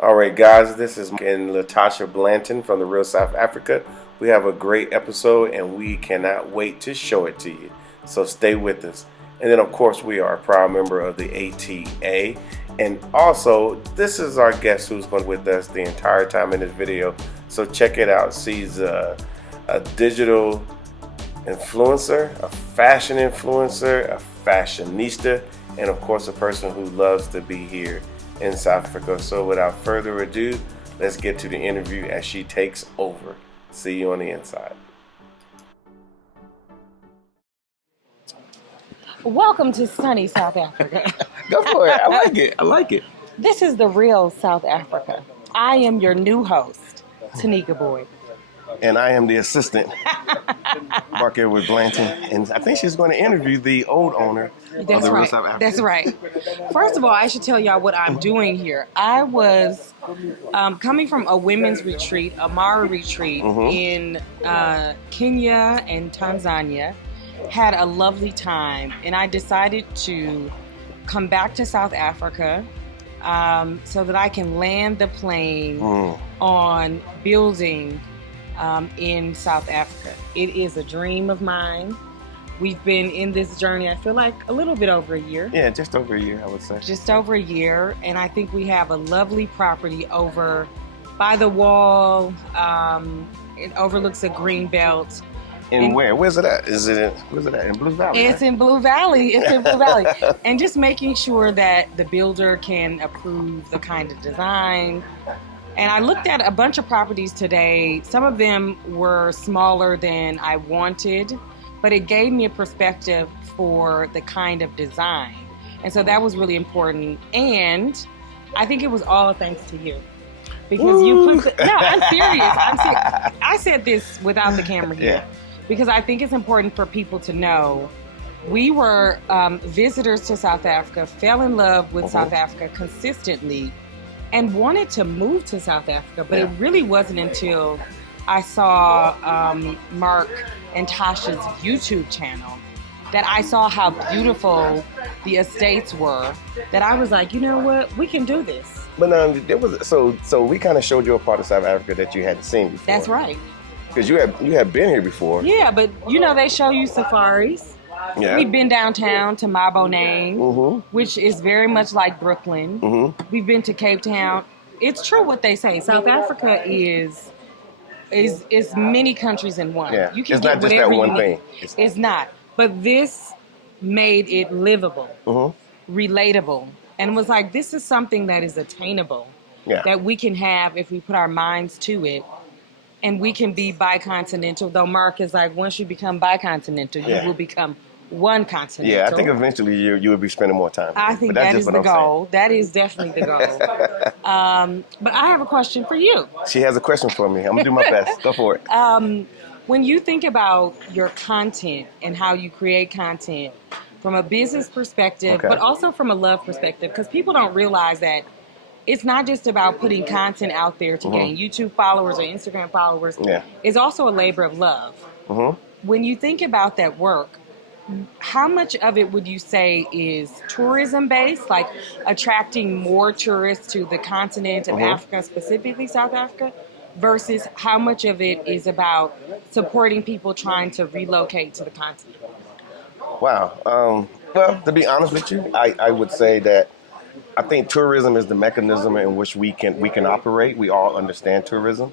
All right, guys, this is Mark and Latasha Blanton from the Real South Africa. We have a great episode, and we cannot wait to show it to you. So stay with us. And then, of course, we are a proud member of the ATA. And also, this is our guest who's been with us the entire time in this video. So check it out. She's a digital influencer, a fashion influencer, a fashionista, and of course, a person who loves to be here in South Africa. So without further ado, let's get to the interview as she takes over. See you on the inside. Welcome to sunny South Africa. Go for it. I like it. This is the real South Africa. I am your new host, Tenicka Boyd. And I am the assistant, Mark Blanton. And I think she's going to interview the old owner of the Real South Africa. That's right. First of all, I should tell y'all what I'm doing here. I was coming from a women's retreat, a Mara retreat in Kenya and Tanzania. Had a lovely time, and I decided to come back to South Africa so that I can land the plane on building in South Africa. It is a dream of mine. We've been in this journey, I feel like, a little bit over a year. Yeah, just over a year, I would say. Just over a year, and I think we have a lovely property over by the wall. It overlooks a green belt. And where? Where's it at? Where's it at? In Blue Valley? It's in Blue Valley. It's in Blue Valley. And just making sure that the builder can approve the kind of design. And I looked at a bunch of properties today. Some of them were smaller than I wanted, but it gave me a perspective for the kind of design. And so that was really important. And I think it was all thanks to you. Because you put no, I'm serious. I said this without the camera here. Yeah. Because I think it's important for people to know we were visitors to South Africa, fell in love with South Africa consistently, and wanted to move to South Africa. But it really wasn't until I saw Mark and Tasha's YouTube channel that I saw how beautiful the estates were, that I was like, you know what, we can do this. But there was so we kind of showed you a part of South Africa that you hadn't seen before. That's right. Because you had been here before. Yeah, but you know they show you safaris. Yeah. We've been downtown to Maboneng, which is very much like Brooklyn. We've been to Cape Town. It's true what they say. South Africa is many countries in one. Yeah. You can it's get not just that one thing. It's not. But this made it livable, relatable, and was like, this is something that is attainable, that we can have if we put our minds to it. And we can be bicontinental, though Mark is like, once you become bicontinental, you will become one continental. Yeah, I think eventually you will be spending more time. I think that is the goal. That is definitely the goal. But I have a question for you. She has a question for me. I'm going to do my best. Go for it. When you think about your content and how you create content from a business perspective, but also from a love perspective, because people don't realize that it's not just about putting content out there to gain YouTube followers or Instagram followers. Yeah. It's also a labor of love. When you think about that work, how much of it would you say is tourism-based, like attracting more tourists to the continent of Africa, specifically South Africa, versus how much of it is about supporting people trying to relocate to the continent? Wow. Well, to be honest with you, I would say that I think tourism is the mechanism in which we can operate. We all understand tourism.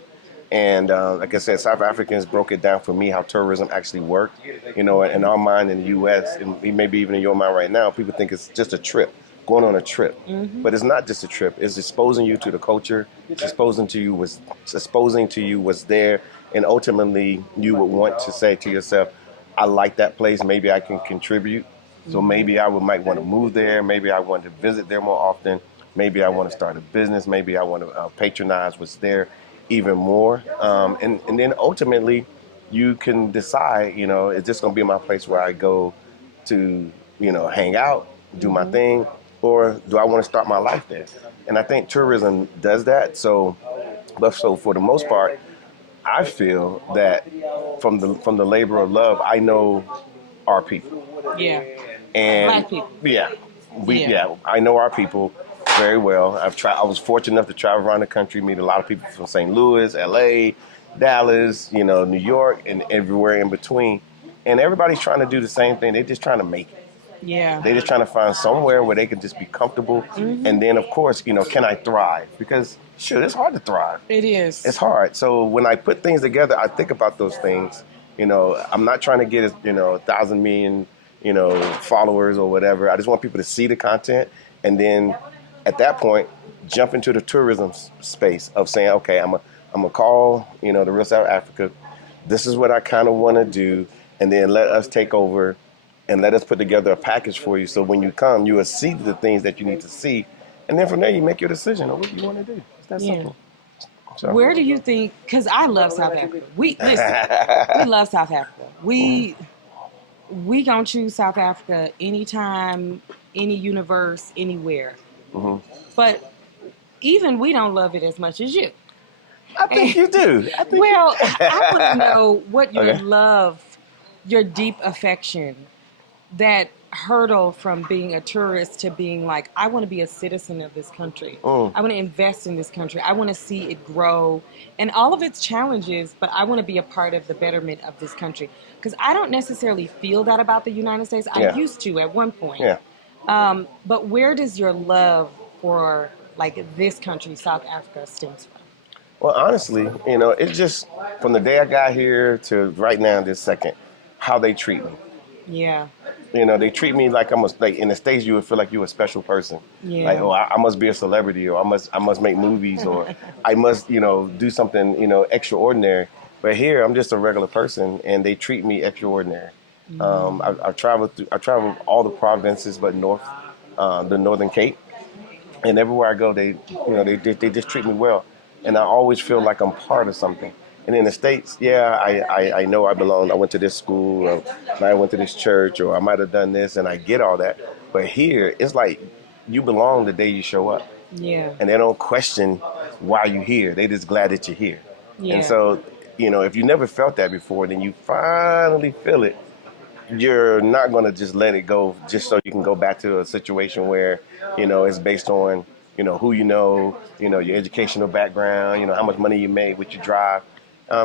And like I said, South Africans broke it down for me how tourism actually worked. You know, in our mind in the U.S., and maybe even in your mind right now, people think it's just a trip, going on a trip. But it's not just a trip. It's exposing you to the culture, exposing to you what's there, and ultimately you would want to say to yourself, I like that place, maybe I can contribute. So maybe I might want to move there. Maybe I want to visit there more often. Maybe I want to start a business. Maybe I want to patronize what's there even more. And then ultimately, you can decide, you know, is this going to be my place where I go to, you know, hang out, do my thing, or do I want to start my life there? And I think tourism does that. So for the most part, I feel that from the labor of love, I know our people. Yeah. And Black people. Yeah. I know our people. very well. I was fortunate enough to travel around the country, meet a lot of people from St. Louis, LA, Dallas, New York, and everywhere in between. And everybody's trying to do the same thing. They're just trying to make it. Yeah. They're just trying to find somewhere where they can just be comfortable. And then, of course, can I thrive? Because, sure, it's hard to thrive. It is. It's hard. So when I put things together, I think about those things. I'm not trying to get, 1,000 million, followers or whatever. I just want people to see the content. And then at that point, jump into the tourism space of saying, okay, I'm gonna call, the Real South Africa. This is what I kind of want to do. And then let us take over and let us put together a package for you. So when you come, you will see the things that you need to see. And then from there, you make your decision on what you want to do. It's that simple. So. Where do you think, because I love South Africa. We love South Africa. We gonna choose South Africa anytime, any universe, anywhere. But even we don't love it as much as you. I think you do. I want to know what your love, your deep affection, that hurdle from being a tourist to being like, I want to be a citizen of this country. I want to invest in this country. I want to see it grow and all of its challenges, but I want to be a part of the betterment of this country. Because I don't necessarily feel that about the United States. I used to at one point. But where does your love for like this country, South Africa, stems from? Well, honestly, it's just from the day I got here to right now, this second, how they treat me. Yeah. They treat me like in the States you would feel like you're a special person. Yeah. Like, I must be a celebrity, or I must make movies, or I must, do something, extraordinary. But here I'm just a regular person, and they treat me extraordinary. I've traveled all the provinces but the Northern Cape, and everywhere I go, they just treat me well, and I always feel like I'm part of something. And in the States, I know I belong. I went to this school, or I went to this church, or I might have done this, and I get all that. But here, it's like you belong the day you show up. Yeah. And they don't question why you're here. They just glad that you're here. Yeah. And so, if you never felt that before, then you finally feel it. You're not going to just let it go just so you can go back to a situation where, it's based on, who your educational background, how much money you made, what you drive.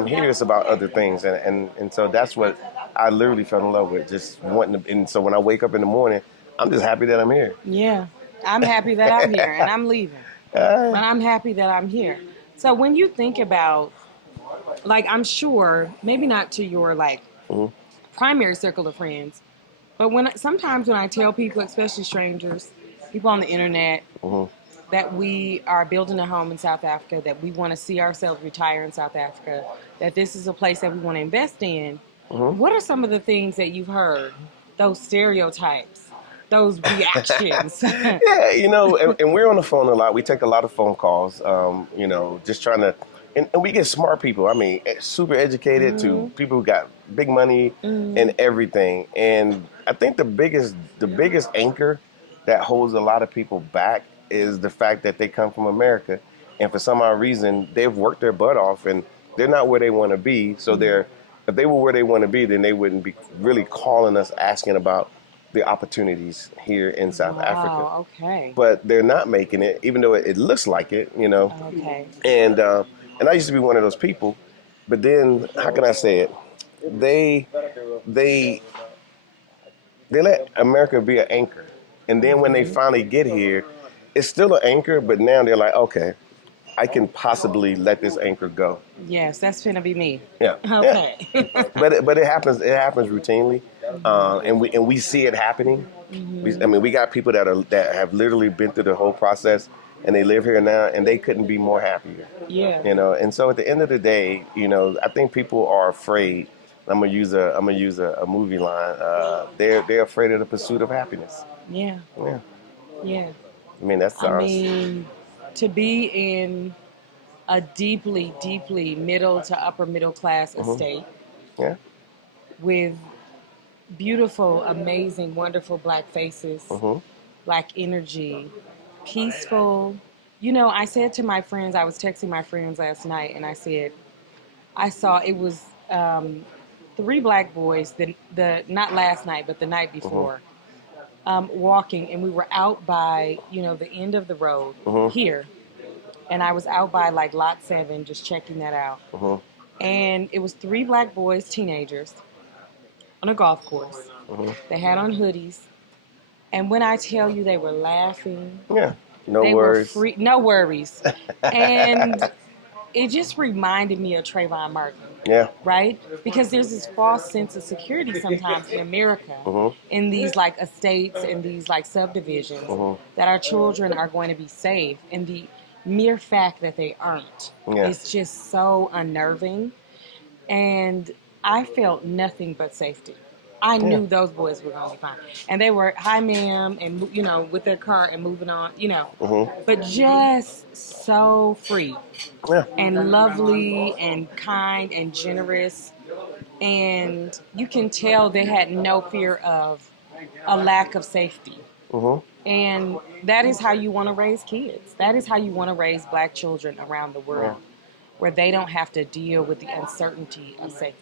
Here it's about other things, and so that's what I literally fell in love with, just wanting to. And so when I wake up in the morning, I'm just happy that I'm here. Yeah, I'm happy that I'm here, and I'm leaving, but I'm happy that I'm here. So when you think about, like, I'm sure maybe not to your primary circle of friends, but sometimes when I tell people, especially strangers, people on the internet, that we are building a home in South Africa, that we want to see ourselves retire in South Africa, that this is a place that we want to invest in. What are some of the things that you've heard, those stereotypes, those reactions? And we're on the phone a lot. We take a lot of phone calls, just trying to, and we get smart people. I mean, super educated to people who got big money and everything. And I think the biggest anchor that holds a lot of people back is the fact that they come from America, and for some odd reason they've worked their butt off and they're not where they want to be. So if they were where they want to be, then they wouldn't be really calling us asking about the opportunities here in South Africa. Okay. But they're not making it, even though it looks like it, Okay. And I used to be one of those people, but then how can I say it? They let America be an anchor, and then when they finally get here, it's still an anchor, but now they're like, okay, I can possibly let this anchor go. Yes, that's gonna be me. Yeah. Okay. Yeah. But it happens routinely, and we see it happening. We got people that have literally been through the whole process, and they live here now, and they couldn't be more happier. Yeah. And so at the end of the day, I think people are afraid. I'm gonna use a movie line. They're afraid of the pursuit of happiness. Yeah. Yeah. Yeah. I mean, that's to be in a deeply, deeply middle to upper middle class estate with beautiful, amazing, wonderful Black faces, Black energy, peaceful. I said to my friends, I was texting my friends last night, and I said, I saw it was 3 Black boys, the not last night, but the night before. walking, and we were out by, the end of the road here. And I was out by like lot 7, just checking that out. And it was 3 black boys, teenagers, on a golf course. They had on hoodies. And when I tell you they were laughing, no they worries. were free, no worries. And it just reminded me of Trayvon Martin. Yeah. Right? Because there's this false sense of security sometimes in America, in these like estates and these like subdivisions, that our children are going to be safe. And the mere fact that they aren't is just so unnerving. And I felt nothing but safety. I knew those boys were going to be fine. And they were, hi, ma'am, and, with their car and moving on, But just so free and lovely and kind and generous. And you can tell they had no fear of a lack of safety. And that is how you want to raise kids. That is how you want to raise black children around the world, where they don't have to deal with the uncertainty of safety.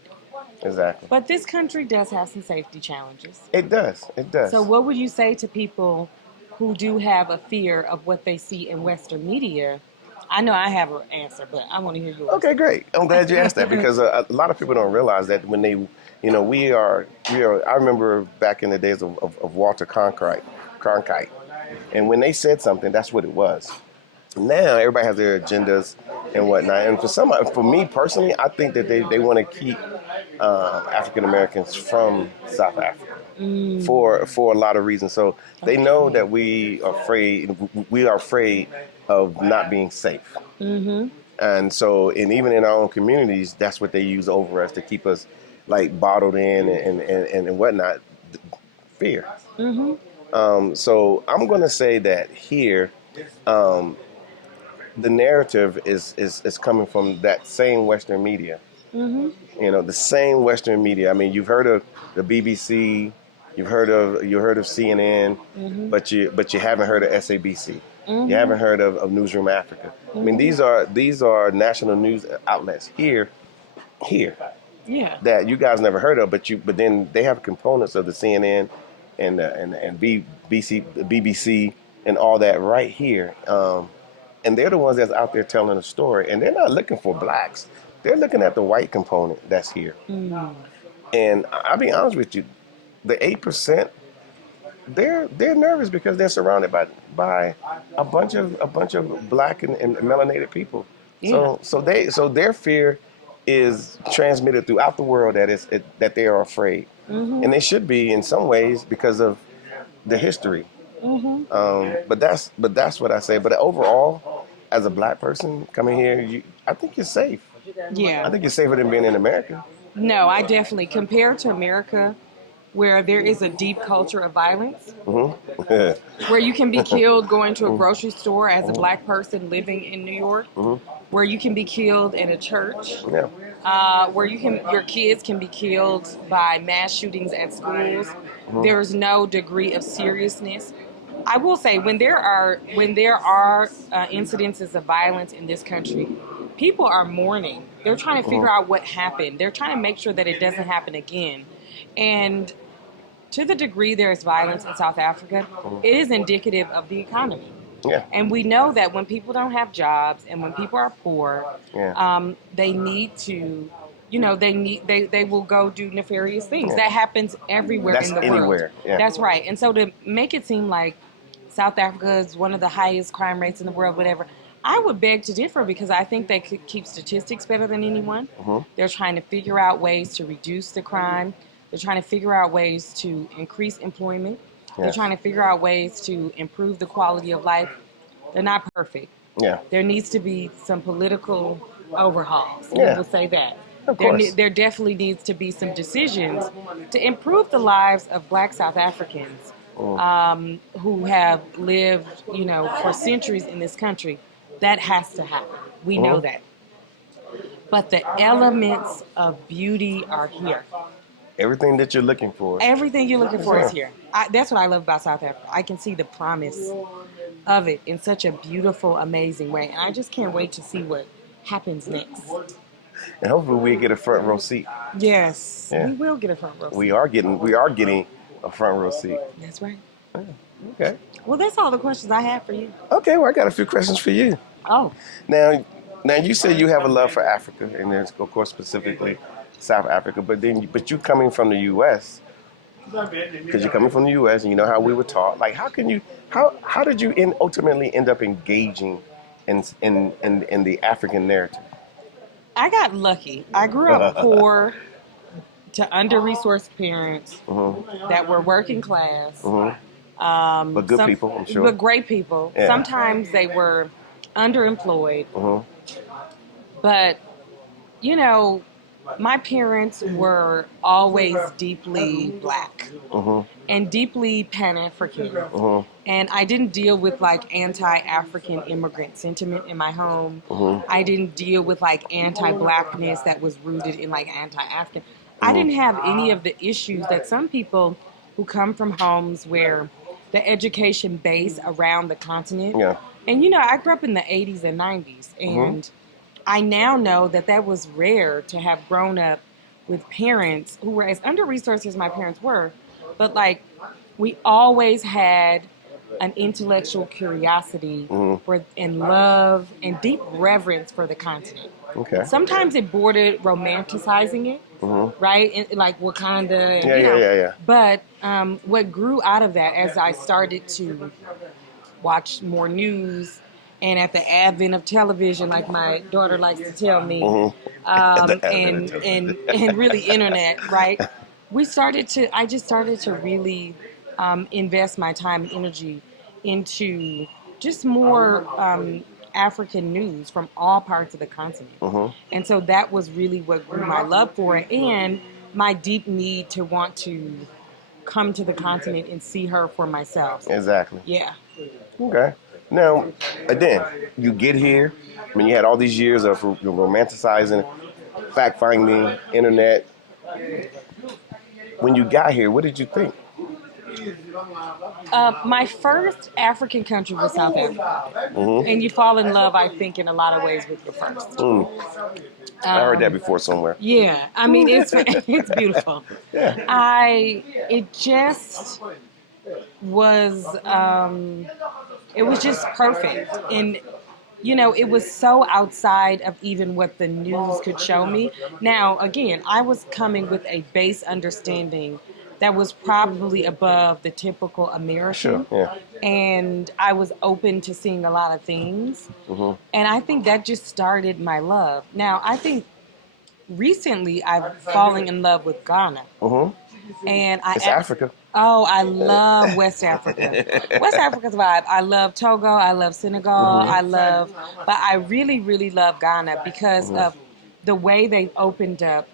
Exactly. But this country does have some safety challenges. It does. It does. So what would you say to people who do have a fear of what they see in Western media? I know I have an answer, but I want to hear yours. Okay, great. I'm glad you asked that, because a lot of people don't realize that when they, we are. I remember back in the days of Walter Cronkite, and when they said something, that's what it was. Now everybody has their agendas and whatnot, and for me personally, I think that they want to keep African Americans from South Africa for a lot of reasons. So they know that we are afraid of not being safe. And so, and even in our own communities, that's what they use over us to keep us like bottled in and whatnot. Fear. So I'm going to say that here, the narrative is coming from that same Western media. The same Western media. I mean, you've heard of the BBC, you heard of CNN, but you haven't heard of SABC. You haven't heard of Newsroom Africa. I mean, these are national news outlets here. That you guys never heard of, but then they have components of the CNN and BBC and all that right here. And they're the ones that's out there telling a story, and they're not looking for blacks. They're looking at the white component that's here. And I'll be honest with you, the 8%, they're nervous because they're surrounded by a bunch of black and melanated people. So their fear is transmitted throughout the world that they are afraid, and they should be in some ways because of the history. But that's what I say. But overall, as a black person coming here, I think you're safe. Yeah. I think you're safer than being in America. No, I definitely, compared to America, where there is a deep culture of violence, where you can be killed going to a grocery store as a black person living in New York, where you can be killed in a church, where your kids can be killed by mass shootings at schools. There's no degree of seriousness. I will say, when there are incidences of violence in this country, people are mourning. They're trying to figure out what happened. They're trying to make sure that it doesn't happen again. And to the degree there is violence in South Africa, it is indicative of the economy. And we know that when people don't have jobs and when people are poor, they need to, they will go do nefarious things. That happens everywhere in the world. That's right. And so to make it seem like South Africa is one of the highest crime rates in the world, whatever, I would beg to differ, because I think they could keep statistics better than anyone. They're trying to figure out ways to reduce the crime. They're trying to figure out ways to increase employment. They're trying to figure out ways to improve the quality of life. They're not perfect. There needs to be some political overhauls. We'll say that. There definitely needs to be some decisions to improve the lives of black South Africans who have lived, for centuries in this country. That has to happen. We know that. But the elements of beauty are here. Everything that you're looking for. Everything you're looking for is here. That's what I love about South Africa. I can see the promise of it in such a beautiful, amazing way. And I just can't wait to see what happens next. And hopefully we get a front row seat. Yes, we will get a front row seat. We are getting a front row seat. That's right. Okay. Well, that's all the questions I have for you. Okay, well, I got a few questions for you. Oh. Now, you say you have a love for Africa, and there's, of course, specifically South Africa, but you coming from the U.S., because you're coming from the U.S. and you know how we were taught. Like, how did you ultimately end up engaging in the African narrative? I got lucky. I grew up poor to under-resourced parents that were working class. But good people, I'm sure. But great people. Yeah. Sometimes they were underemployed. But, you know, my parents were always deeply Black and deeply Pan-African. And I didn't deal with like anti-African immigrant sentiment in my home. I didn't deal with like anti-Blackness that was rooted in like anti-African. I didn't have any of the issues that some people who come from homes where the education base around the continent. Yeah. And, you know, I grew up in the 80s and 90s, and I now know that that was rare to have grown up with parents who were as under-resourced as my parents were, but, like, we always had an intellectual curiosity and love and deep reverence for the continent. Okay. Sometimes it bordered romanticizing it, right? And, like Wakanda. And, Yeah. But what grew out of that as I started to watch more news and at the advent of television, like my daughter likes to tell me, and really internet, right? I just started to really invest my time and energy into just more African news from all parts of the continent. And so that was really what grew my love for it and my deep need to want to come to the continent and see her for myself. Exactly. Yeah. Okay. Now, again, you get here. I mean, you had all these years of romanticizing, fact-finding, internet. When you got here, what did you think? My first African country was South Africa. And you fall in love, I think, in a lot of ways with your first. I heard that before somewhere. Yeah. I mean, it's beautiful. Yeah. It just was, it was just perfect. And, you know, it was so outside of even what the news could show me. Now, again, I was coming with a base understanding that was probably above the typical American. Sure, yeah. And I was open to seeing a lot of things. And I think that just started my love. Now, I think recently I've fallen in love with Ghana. And It's Africa. Oh, I love West Africa. West Africa's vibe. I love Togo. I love Senegal. But I really, really love Ghana because of the way they've opened up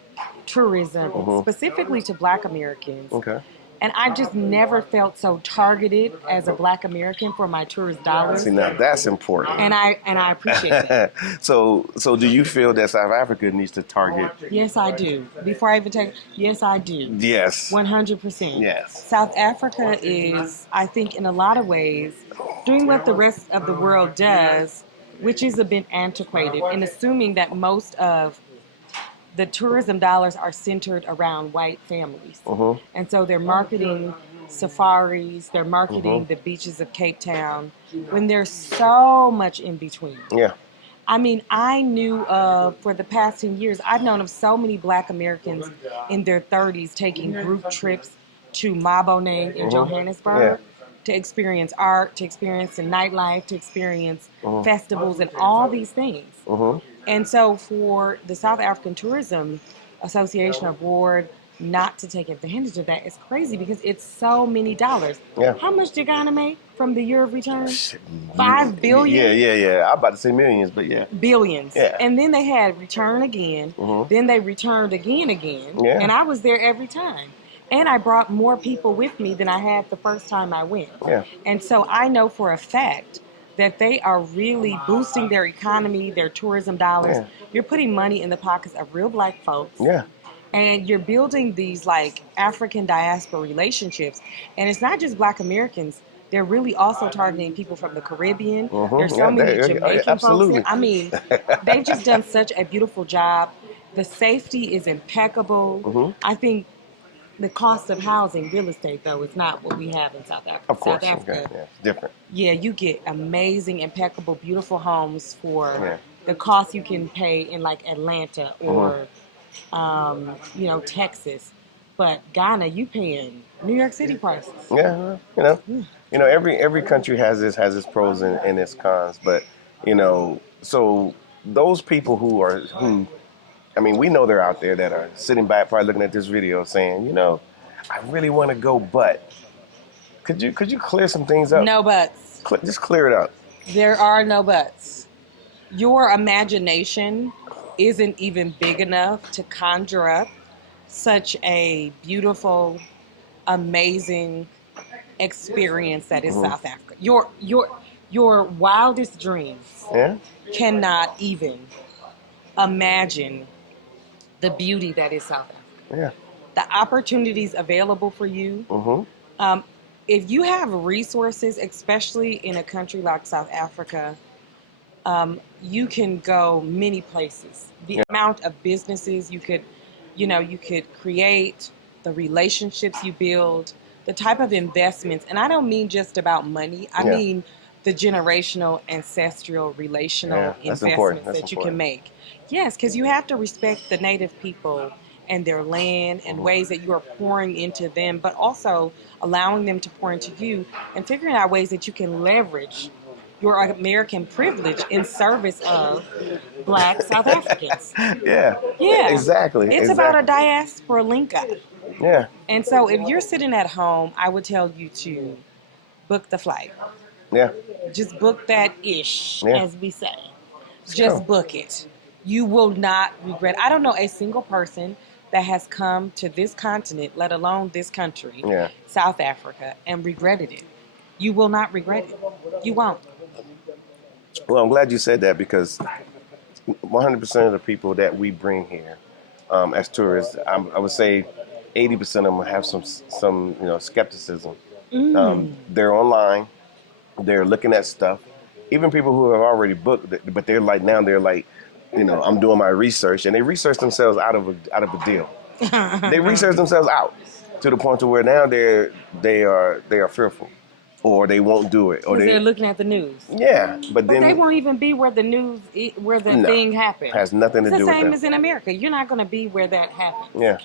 tourism, specifically to Black Americans. Okay. And I've just never felt so targeted as a Black American for my tourist dollars. See, now that's important. And I appreciate that. So do you feel that South Africa needs to target? Yes, I do. Before I even take, yes, I do. Yes. 100%. Yes. South Africa is, I think, in a lot of ways, doing what the rest of the world does, which is a bit antiquated, and assuming that most of the tourism dollars are centered around white families. And so they're marketing safaris, they're marketing the beaches of Cape Town, when there's so much in between. Yeah. I mean, I knew of, for the past 10 years, I've known of so many Black Americans in their 30s taking group trips to Maboneng in Johannesburg to experience art, to experience the nightlife, to experience festivals and all these things. And so for the South African Tourism Association or Board not to take advantage of that is crazy because it's so many dollars. Yeah. How much did Ghana make from the year of return? $5 billion? Yeah. I'm about to say millions, but yeah. Billions. Yeah. And then they had return again. Then they returned again. Yeah. And I was there every time. And I brought more people with me than I had the first time I went. Yeah. And so I know for a fact that they are really boosting their economy, their tourism dollars. Yeah. You're putting money in the pockets of real Black folks. Yeah. And you're building these like African diaspora relationships. And it's not just Black Americans. They're really also targeting people from the Caribbean. There's so many Jamaican folks. I mean, they've just done such a beautiful job. The safety is impeccable. I think the cost of housing, real estate, though, is not what we have in South Africa. Of course, South Africa, yeah, it's different. Yeah, you get amazing, impeccable, beautiful homes for the cost you can pay in like Atlanta or, Texas. But Ghana, you paying New York City prices. Yeah, every country has its pros and its cons, but so those people we know they're out there that are sitting back, probably looking at this video, saying, I really want to go, but could you clear some things up? No buts. Just clear it up. There are no buts. Your imagination isn't even big enough to conjure up such a beautiful, amazing experience that is South Africa. Your wildest dreams cannot even imagine the beauty that is South Africa. Yeah. The opportunities available for you. If you have resources, especially in a country like South Africa, you can go many places. The amount of businesses you could create, the relationships you build, the type of investments. And I don't mean just about money. I mean the generational, ancestral, relational investments that you can make. Yes, because you have to respect the native people and their land and ways that you are pouring into them, but also allowing them to pour into you and figuring out ways that you can leverage your American privilege in service of Black South Africans. Yeah, exactly. It's about a diaspora link up. Yeah. And so if you're sitting at home, I would tell you to book the flight. Yeah. Just book that as we say. Just book it. You will not regret. I don't know a single person that has come to this continent, let alone this country, South Africa, and regretted it. You will not regret it. You won't. Well, I'm glad you said that, because 100% of the people that we bring here as tourists, I would say 80% of them have some skepticism. They're online, they're looking at stuff. Even people who have already booked, but they're like, I'm doing my research, and they research themselves out of a deal. They research themselves out to the point to where now they are fearful, or they won't do it, or they're looking at the news. Yeah, but then they won't even be where the news, thing happened. Has nothing to do with it. It's the same as in America. You're not going to be where that happens. Yeah.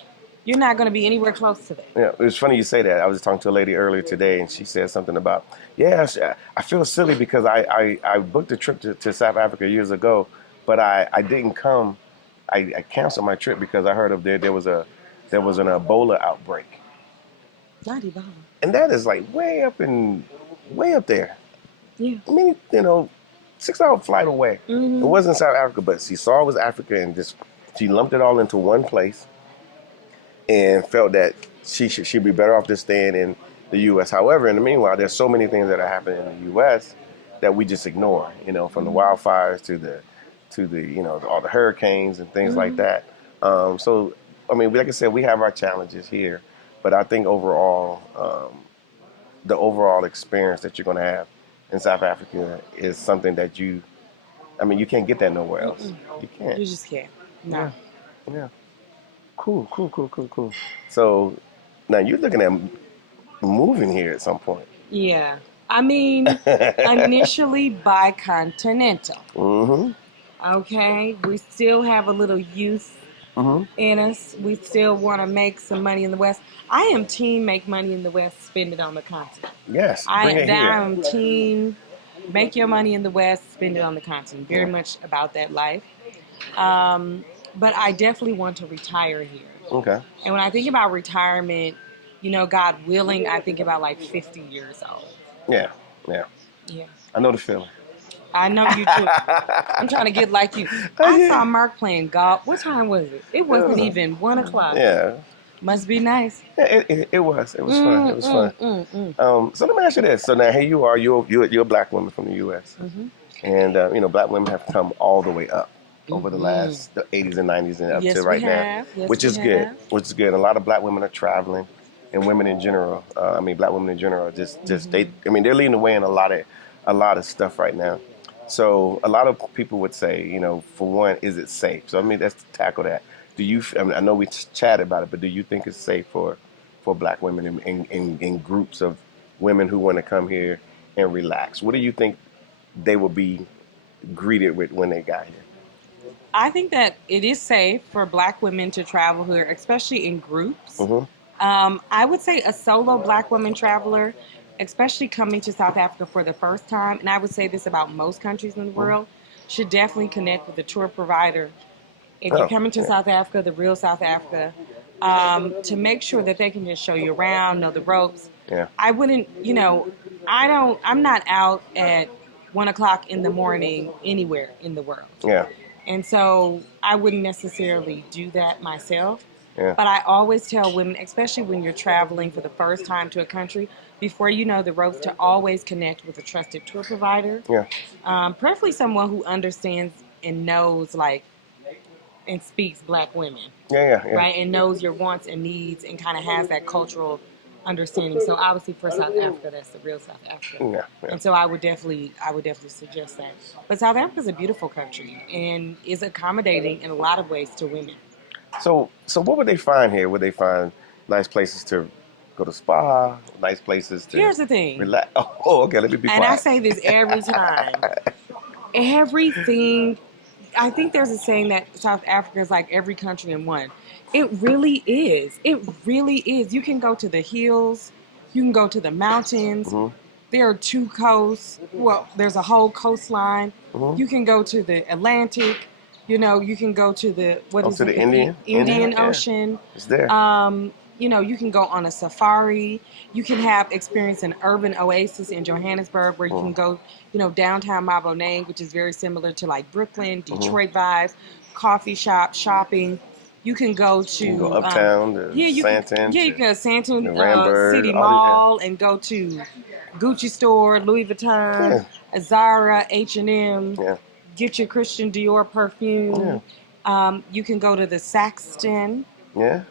You're not going to be anywhere close to that. Yeah, it was funny you say that. I was talking to a lady earlier today, and she said something about, I feel silly because I booked a trip to South Africa years ago, but I didn't come. I canceled my trip because I heard of there was an Ebola outbreak. Not Ebola. And that is like way up there. Yeah. I mean, 6-hour flight away. It wasn't South Africa, but she saw it was Africa, and she lumped it all into one place and felt that she'd be better off just staying in the U.S. However, in the meanwhile, there's so many things that are happening in the U.S. that we just ignore, from the wildfires to the all the hurricanes and things like that. So, like I said, we have our challenges here, but I think overall, the overall experience that you're going to have in South Africa is something that you can't get that nowhere else. You can't. You just can't. No. Yeah. Cool. So now you're looking at moving here at some point. Yeah. Initially bicontinental. Okay. We still have a little youth in us. We still want to make some money in the West. I am team make money in the West, spend it on the continent. Yes. I am team make your money in the West, spend it on the continent. Very much about that life. But I definitely want to retire here. Okay. And when I think about retirement, God willing, I think about like 50 years old. Yeah. I know the feeling. I know you do. I'm trying to get like you. I saw Mark playing golf. What time was it? It wasn't even 1 o'clock. Yeah. Must be nice. Yeah, it was. It was fun. It was fun. So let me ask you this. So now here you are. You're a Black woman from the U.S. And Black women have come all the way up over the last the 80s and 90s and up to right now, which is good. Which is good. A lot of Black women are traveling, and women in general. Black women in general are just they're leading the way in a lot of stuff right now. So a lot of people would say, for one, is it safe? So let's tackle that. Do you? I know we chatted about it, but do you think it's safe for for Black women in groups of women who want to come here and relax? What do you think they will be greeted with when they got here? I think that it is safe for Black women to travel here, especially in groups. Mm-hmm. I would say a solo Black woman traveler, especially coming to South Africa for the first time, and I would say this about most countries in the world, should definitely connect with a tour provider. If you're Oh, coming to yeah. South Africa, the real South Africa, to make sure that they can just show you around, know the ropes. Yeah. I wouldn't, I'm not out at 1 o'clock in the morning anywhere in the world. Yeah. And so I wouldn't necessarily do that myself. Yeah. But I always tell women, especially when you're traveling for the first time to a country, before you know the ropes, to always connect with a trusted tour provider. Yeah. Preferably someone who understands and knows, like, and speaks Black women, Yeah. Yeah. right? And knows your wants and needs and kind of has that cultural understanding. So obviously for South Africa, that's the real South Africa. Yeah. Yeah. And so I would definitely suggest that. But South Africa is a beautiful country and is accommodating in a lot of ways to women. So what would they find here? Would they find nice places to go to spa, nice places to Here's the thing. relax? Oh, okay, let me be quiet. And I say this every time. Everything, I think there's a saying that South Africa is like every country in one. It really is. It really is. You can go to the hills. You can go to the mountains. Mm-hmm. There are 2 coasts. Well, there's a whole coastline. Mm-hmm. You can go to the Atlantic. You can go to the Indian Ocean. Yeah. It's there. You can go on a safari. You can have experience an urban oasis in Johannesburg where you can go, downtown Maboneng, which is very similar to like Brooklyn, Detroit vibes, coffee shop, shopping. You can go to you can go uptown to Sandton. You can go to Sandton Randburg, City Mall and go to Gucci store, Louis Vuitton, Zara, H&M. Yeah. Get your Christian Dior perfume. Yeah. You can go to the Saxton. Yeah.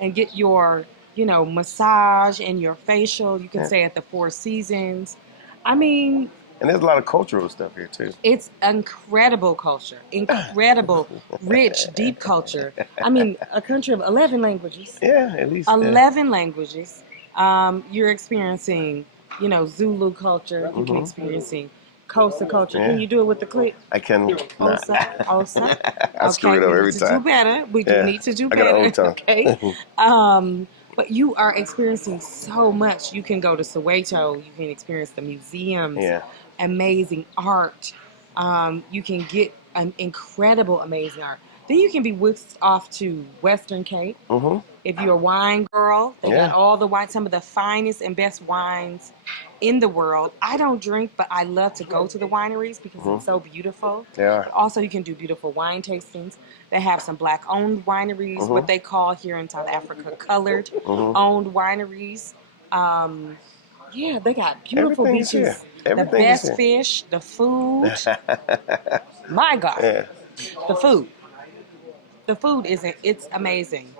And get your, massage and your facial. You can stay at the Four Seasons. I mean... And there's a lot of cultural stuff here, too. It's incredible culture. Incredible, rich, deep culture. I mean, a country of 11 languages. Yeah, at least. 11 languages. You're experiencing, Zulu culture. You can experiencing Xhosa culture. Yeah. Can you do it with the click? I can not. Xhosa. I screw it up every time. Do better. We do need to do better. I got an Okay. But you are experiencing so much. You can go to Soweto. You can experience the museums. Yeah. Amazing art. You can get an incredible, amazing art. Then you can be whisked off to Western Cape. Mm-hmm. If you're a wine girl, they got all the wine, some of the finest and best wines in the world. I don't drink, but I love to go to the wineries because it's so beautiful. Yeah. Also, you can do beautiful wine tastings. They have some Black-owned wineries, what they call here in South Africa colored-owned wineries. Yeah, they got beautiful beaches, the best fish, the food. My God, the food. The food it's amazing.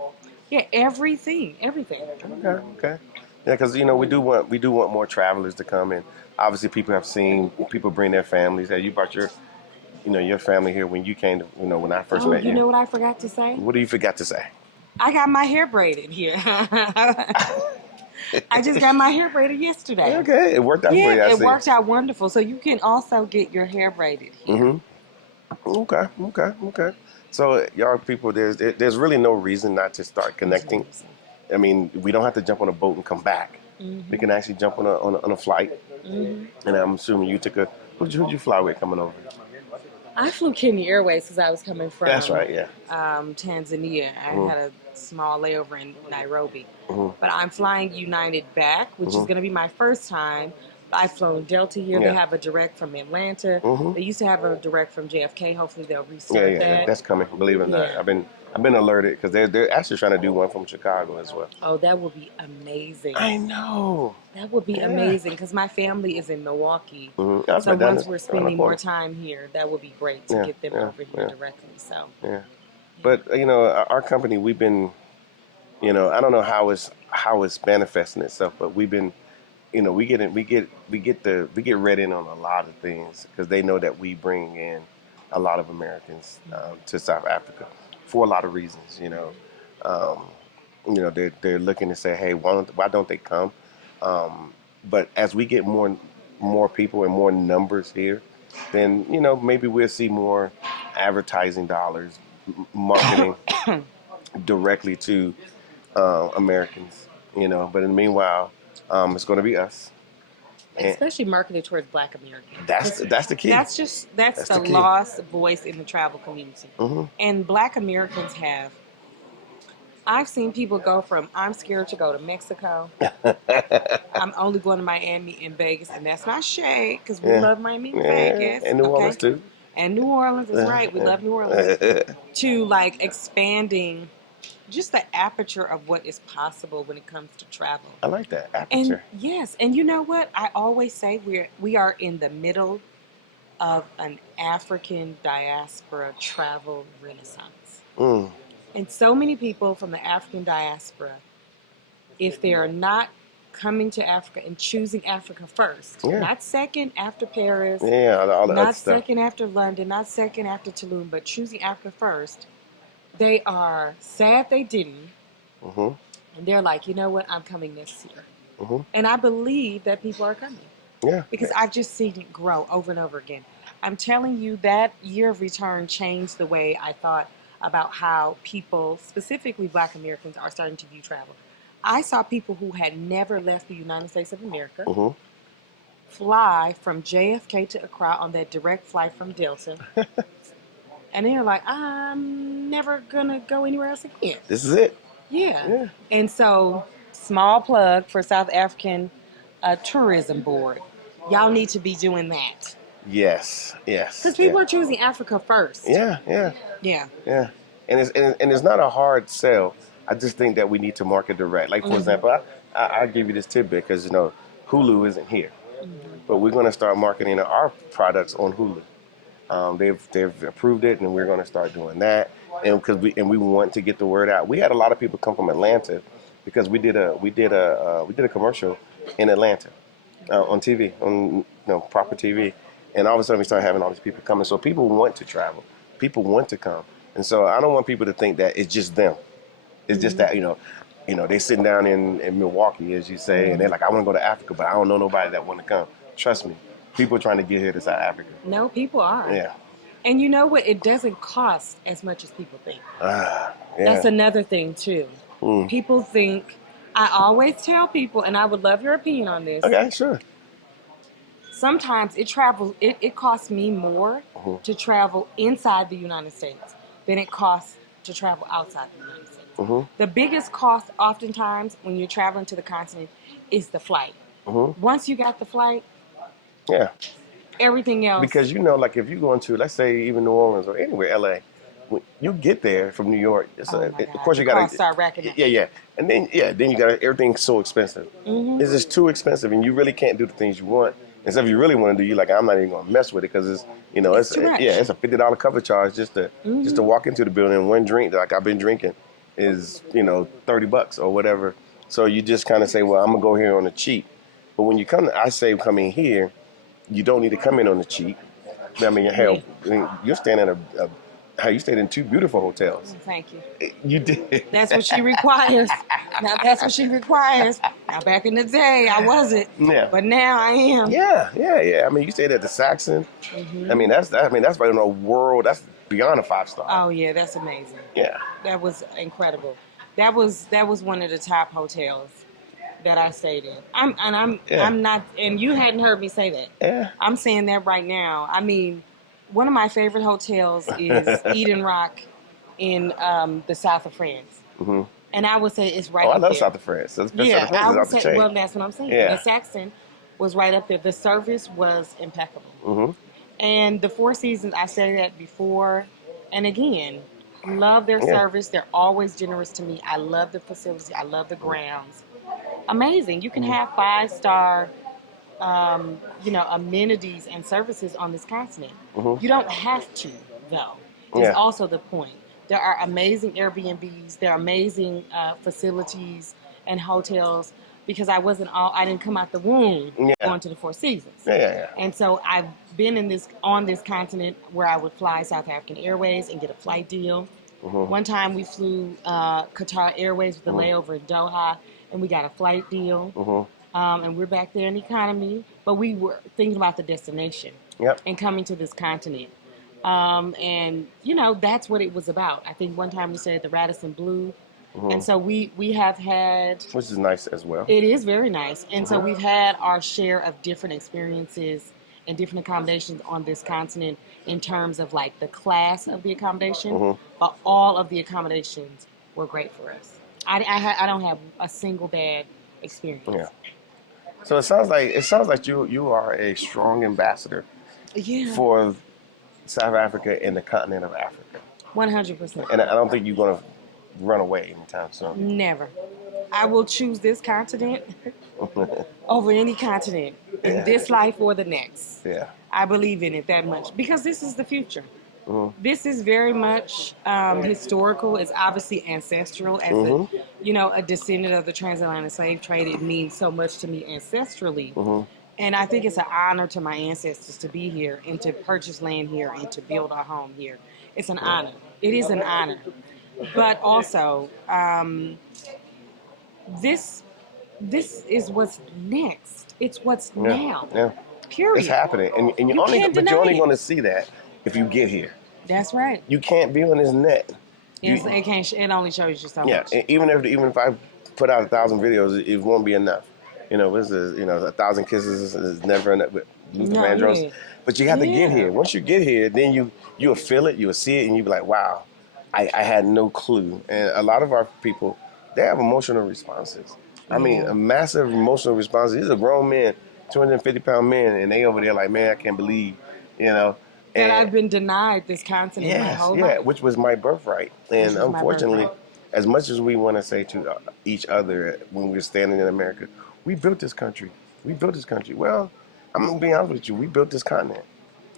Yeah, everything. Okay. Yeah, because we do want more travelers to come in. Obviously, people bring their families. Hey, you brought your family here when you came to, when I first met you. You know what I forgot to say? What do you forgot to say? I got my hair braided here. I just got my hair braided yesterday. Okay, it worked out for you. Yeah, it worked out wonderful. So you can also get your hair braided here. Mm-hmm. Okay. So, y'all people, there's really no reason not to start connecting. I mean, we don't have to jump on a boat and come back. Mm-hmm. We can actually jump on a flight. Mm-hmm. And I'm assuming you took who'd you fly with coming over? I flew Kenya Airways because I was coming from That's right, yeah. Tanzania. I had a small layover in Nairobi. Mm-hmm. But I'm flying United back, which is going to be my first time. I've flown Delta here. They have a direct from Atlanta. Mm-hmm. They used to have a direct from JFK. Hopefully they'll restart that. Yeah, that's coming. Believe it or not, I've been alerted because they're actually trying to do one from Chicago as well. Oh, that would be amazing. I know. That would be amazing because my family is in Milwaukee. Mm-hmm. So once we're spending more time here, that would be great to get them over here directly. So but our company, we've been, I don't know how it's manifesting itself, but we've been. We get read in on a lot of things because they know that we bring in a lot of Americans to South Africa for a lot of reasons. they're looking to say, hey, why don't they come? But as we get more people and more numbers here, then maybe we'll see more advertising dollars, marketing directly to Americans. But in the meanwhile, it's going to be us. Especially marketed towards Black Americans. That's the key. That's the lost voice in the travel community. Mm-hmm. And Black Americans I've seen people go from, I'm scared to go to Mexico. I'm only going to Miami and Vegas, and that's not shade, because we love Miami and Vegas. And New Orleans, too. And New Orleans, that's right. We love New Orleans. To, like, expanding just the aperture of what is possible when it comes to travel. I like that, aperture. And, yes, and you know what? I always say we are in the middle of an African diaspora travel renaissance. Mm. And so many people from the African diaspora, if they are not coming to Africa and choosing Africa first, not second after Paris, all the not second after London, not second after Tulum, but choosing Africa first, they are sad they didn't. Mm-hmm. And they're like, you know what, I'm coming next year. Mm-hmm. And I believe that people are coming. Yeah. Because I've just seen it grow over and over again. I'm telling you, that year of return changed the way I thought about how people, specifically Black Americans, are starting to view travel. I saw people who had never left the United States of America fly from JFK to Accra on that direct flight from Delta. And they're like, I'm never going to go anywhere else again. This is it. Yeah. And so, small plug for South African Tourism Board. Y'all need to be doing that. Yes. Because people are choosing Africa first. Yeah. And it's not a hard sell. I just think that we need to market direct. Like, for example, I'll give you this tidbit because, Hulu isn't here. Mm-hmm. But we're going to start marketing our products on Hulu. They've approved it, and we're going to start doing that. And because we want to get the word out. We had a lot of people come from Atlanta because we did a commercial in Atlanta on TV, on proper TV. And all of a sudden we started having all these people coming. So people want to travel. People want to come. And so I don't want people to think that it's just them. It's just that, they're sitting down in Milwaukee, as you say, and they're like, I want to go to Africa, but I don't know nobody that want to come. Trust me. People are trying to get here to South Africa. No, people are. Yeah. And you know what? It doesn't cost as much as people think. That's another thing, too. Mm. People think, I always tell people, and I would love your opinion on this. Okay, sure. Sometimes it costs me more to travel inside the United States than it costs to travel outside the United States. Mm-hmm. The biggest cost oftentimes when you're traveling to the continent is the flight. Mm-hmm. Once you got the flight, everything else. Because like if you're going to, let's say even New Orleans or anywhere, LA, when you get there from New York, of course you got to start racking up. Yeah, and then you got everything's so expensive. Mm-hmm. It's just too expensive, and you really can't do the things you want. And so if you really want to do, you're like, I'm not even going to mess with it because it's it's a $50 cover charge just to walk into the building. One drink, like I've been drinking, is $30 or whatever. So you just kind of say, well, I'm gonna go here on the cheap. But when you come in here, you don't need to come in on the cheap. I mean, hell, you're staying at you stayed in 2 beautiful hotels. Thank you. You did. That's what she requires. Now that's what she requires. Now back in the day, I wasn't. Yeah. But now I am. Yeah. I mean, you stayed at the Saxon. Mm-hmm. I mean, that's right in the world. That's beyond a 5-star. Oh yeah, that's amazing. Yeah. That was incredible. That was one of the top hotels that I stayed in. I'm not, and you hadn't heard me say that. Yeah. I'm saying that right now. I mean, one of my favorite hotels is Eden Rock in the south of France. Mm-hmm. And I would say it's right up there. I love south of France. South of France I would is say, well, that's what I'm saying. Yeah. The Saxon was right up there. The service was impeccable. Mm-hmm. And the Four Seasons, I said that before and again, love their service. They're always generous to me. I love the facility. I love the grounds. Amazing. You can have 5-star amenities and services on this continent. Mm-hmm. You don't have to, though. It's also the point. There are amazing Airbnbs. There are amazing facilities and hotels because I didn't come out the womb going to the Four Seasons. Yeah. And so I've been on this continent where I would fly South African Airways and get a flight deal. One time we flew Qatar Airways with the layover in Doha, and we got a flight deal. And we're back there in economy, but we were thinking about the destination and coming to this continent. And, you know, that's what it was about. I think one time we stayed at the Radisson Blu. And so we have had... Which is nice as well. It is very nice. And so we've had our share of different experiences and different accommodations on this continent in terms of, like, the class of the accommodation. But all of the accommodations were great for us. I don't have a single bad experience. Yeah. So it sounds like you are a strong ambassador for South Africa and the continent of Africa. 100%. And I don't think you're going to run away anytime soon. Never. I will choose this continent over any continent in this life or the next. Yeah. I believe in it that much because this is the future. This is very much historical. It's obviously ancestral. As a descendant of the transatlantic slave trade, it means so much to me ancestrally. And I think it's an honor to my ancestors to be here and to purchase land here and to build our home here. It's an honor. It is an honor. But also, this is what's next. It's what's now. Yeah. Period. It's happening, and you're only going to see that if you get here. That's right. You can't be on this net. It only shows you so much. Yeah, even if I put out 1,000 videos, it won't be enough. You know, 1,000 kisses is never enough. But you have to get here. Once you get here, then you'll feel it, you'll see it, and you'll be like, wow, I had no clue. And a lot of our people, they have emotional responses. I mean, a massive emotional response. These are grown men, 250-pound men, and they over there like, man, I can't believe, that I've been denied this continent my whole life. Which was my birthright. And unfortunately, as much as we want to say to each other when we're standing in America, we built this country. Well, I'm going to be honest with you. We built this continent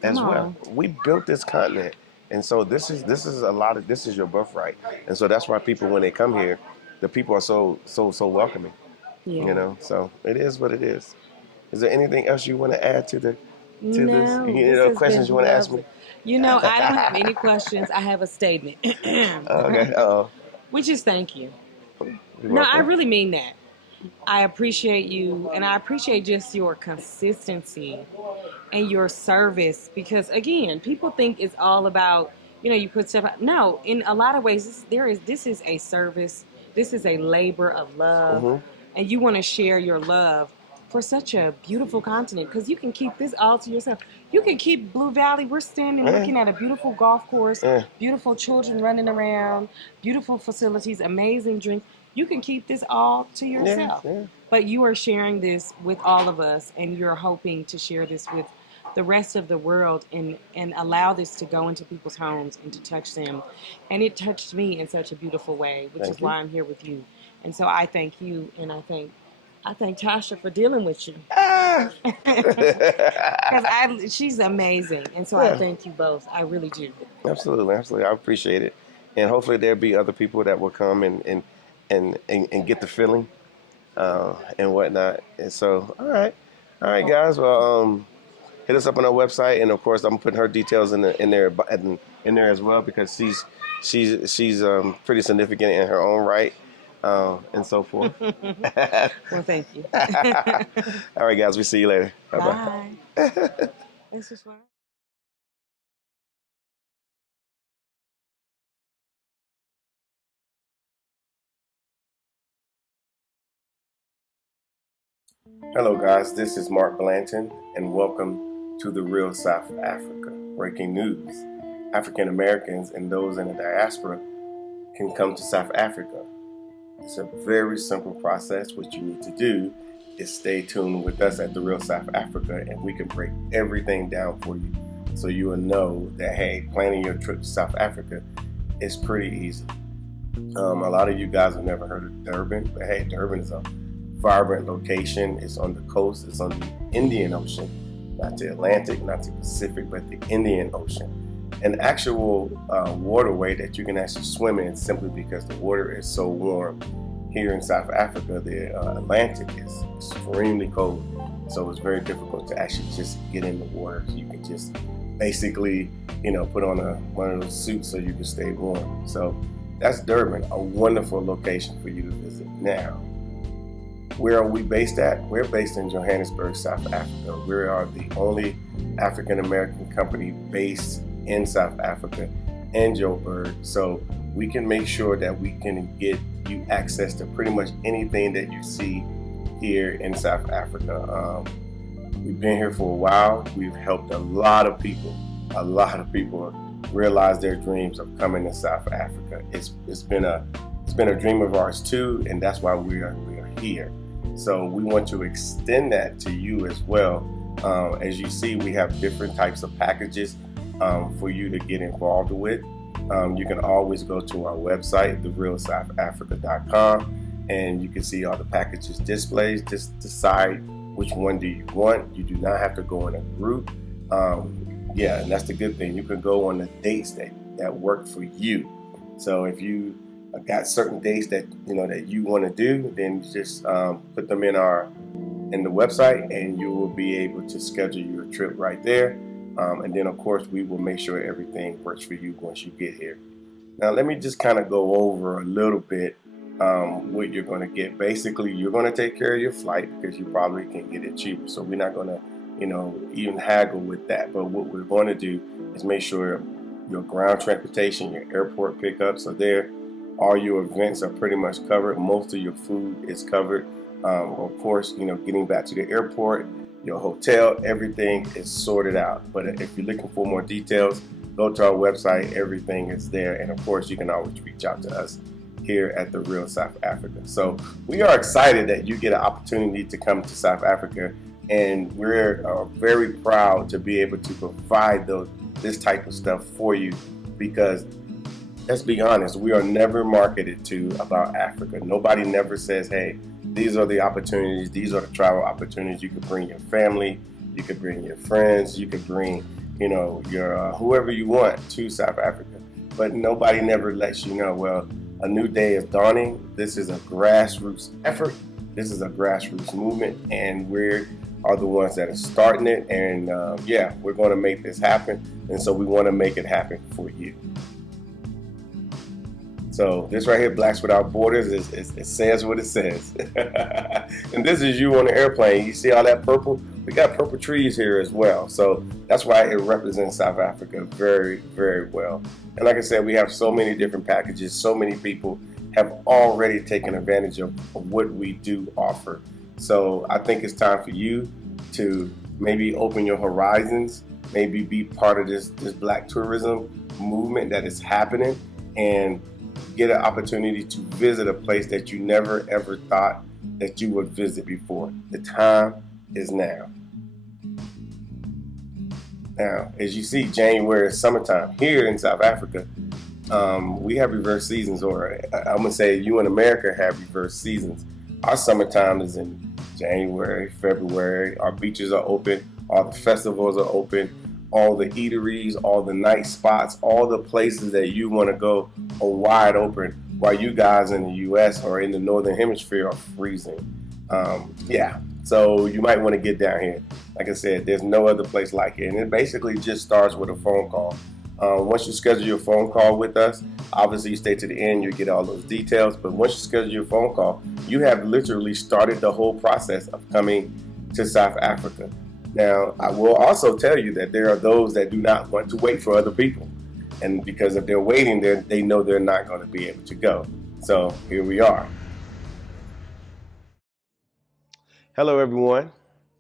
as well. We built this continent. And so this is your birthright. And so that's why people, when they come here, the people are so welcoming. Yeah. So it is what it is. Is there anything else you want to add to this? Questions you want to ask me? I don't have any questions. I have a statement. Okay. Which is thank you. No, I really mean that. I appreciate you, and I appreciate just your consistency and your service because, again, people think it's all about, you put stuff out. No, in a lot of ways, this is a service. This is a labor of love, and you want to share your love for such a beautiful continent because you can keep this all to yourself. You can keep Blue Valley. We're standing looking at a beautiful golf course, beautiful children running around, beautiful facilities, amazing drinks. You can keep this all to yourself. But you are sharing this with all of us, and you're hoping to share this with the rest of the world and allow this to go into people's homes and to touch them. And it touched me in such a beautiful way, which is why I'm here with you. And so I thank you, and I thank Tasha for dealing with you. Because she's amazing. And so I thank you both. I really do. Absolutely. I appreciate it. And hopefully there'll be other people that will come and get the feeling and whatnot. And so, all right, guys. Well, hit us up on our website, and of course, I'm putting her details in there as well because she's pretty significant in her own right, and so forth. Well, thank you. All right, guys. We see you later. Bye. Thanks for swearing. Hello guys, this is Mark Blanton and welcome to The Real South Africa. Breaking news. African Americans and those in the diaspora can come to South Africa. It's a very simple process. What you need to do is stay tuned with us at The Real South Africa and we can break everything down for you so you will know that, hey, planning your trip to South Africa is pretty easy. A lot of you guys have never heard of Durban, but hey, Durban is a vibrant location. It's on the coast. It's on the Indian Ocean, not the Atlantic, not the Pacific, but the Indian Ocean. An actual waterway that you can actually swim in simply because the water is so warm. Here in South Africa, the Atlantic is extremely cold, so it's very difficult to actually just get in the water. You can just basically, put on one of those suits so you can stay warm. So that's Durban, a wonderful location for you to visit. Now, where are we based at? We're based in Johannesburg, South Africa. We are the only African American company based in South Africa and Joburg. So we can make sure that we can get you access to pretty much anything that you see here in South Africa. We've been here for a while. We've helped a lot of people realize their dreams of coming to South Africa. It's been a dream of ours too, and that's why we are here. So we want to extend that to you as well. As you see, we have different types of packages for you to get involved with. You can always go to our website, therealsouthafrica.com, and you can see all the packages displays. Just decide which one do you want. You do not have to go in a group. And that's the good thing. You can go on the dates that work for you. So if you got certain dates that you want to do, then just put them in the website, and you will be able to schedule your trip right there. And then of course we will make sure everything works for you once you get here. Now let me just kind of go over a little bit what you're going to get. Basically, you're going to take care of your flight because you probably can get it cheaper. So we're not going to even haggle with that. But what we're going to do is make sure your ground transportation, your airport pickups are there. All your events are pretty much covered. Most of your food is covered. Of course, getting back to the airport, your hotel, everything is sorted out. But if you're looking for more details, go to our website. Everything is there. And of course, you can always reach out to us here at The Real South Africa. So we are excited that you get an opportunity to come to South Africa, and we're very proud to be able to provide this type of stuff for you, because let's be honest, we are never marketed to about Africa. Nobody never says, hey, these are the opportunities, these are the travel opportunities. You could bring your family, you could bring your friends, you could bring your whoever you want to South Africa. But nobody never lets you know, well, a new day is dawning. This is a grassroots effort. This is a grassroots movement, and we are the ones that are starting it. And we're going to make this happen. And so we want to make it happen for you. So this right here, Blacks Without Borders, it says what it says. And this is you on the airplane. You see all that purple? We got purple trees here as well. So that's why it represents South Africa very, very well. And like I said, we have so many different packages. So many people have already taken advantage of what we do offer. So I think it's time for you to maybe open your horizons, maybe be part of this Black tourism movement that is happening, and get an opportunity to visit a place that you never ever thought that you would visit before. The time is now. Now, as you see, January is summertime. Here in South Africa, we have reverse seasons, or I'm going to say you in America have reverse seasons. Our summertime is in January, February. Our beaches are open. All the festivals are open. All the eateries, all the night spots, all the places that you want to go are wide open, while you guys in the U.S. or in the Northern Hemisphere are freezing. So you might want to get down here. Like I said, there's no other place like it. And it basically just starts with a phone call. Once you schedule your phone call with us, obviously you stay to the end, you get all those details. But once you schedule your phone call, you have literally started the whole process of coming to South Africa. Now, I will also tell you that there are those that do not want to wait for other people. And because if they're waiting, they know they're not going to be able to go. So here we are. Hello, everyone.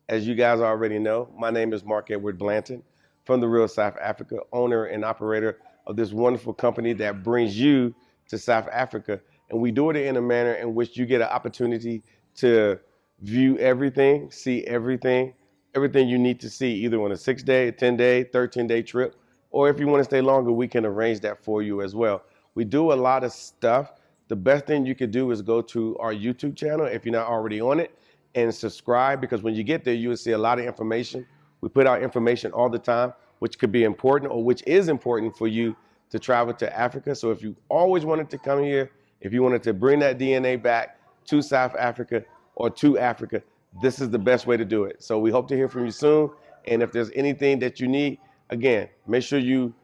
As you guys already know, my name is Mark Blanton from The Real South Africa, owner and operator of this wonderful company that brings you to South Africa. And we do it in a manner in which you get an opportunity to view everything, see everything you need to see, either on a 6-day, 10-day, 13-day trip, or if you want to stay longer, we can arrange that for you as well. We do a lot of stuff. The best thing you could do is go to our YouTube channel if you're not already on it, and subscribe, because when you get there, you will see a lot of information. We put out information all the time, which could be important, or which is important for you to travel to Africa. So if you always wanted to come here, if you wanted to bring that DNA back to South Africa or to Africa, this is the best way to do it. So we hope to hear from you soon. And if there's anything that you need, again, make sure you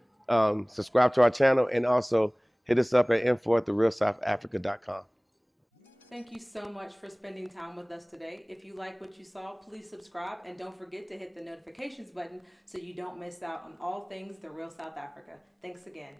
subscribe to our channel and also hit us up at info@therealsouthafrica.com. Thank you so much for spending time with us today. If you like what you saw, please subscribe and don't forget to hit the notifications button so you don't miss out on all things The Real South Africa. Thanks again.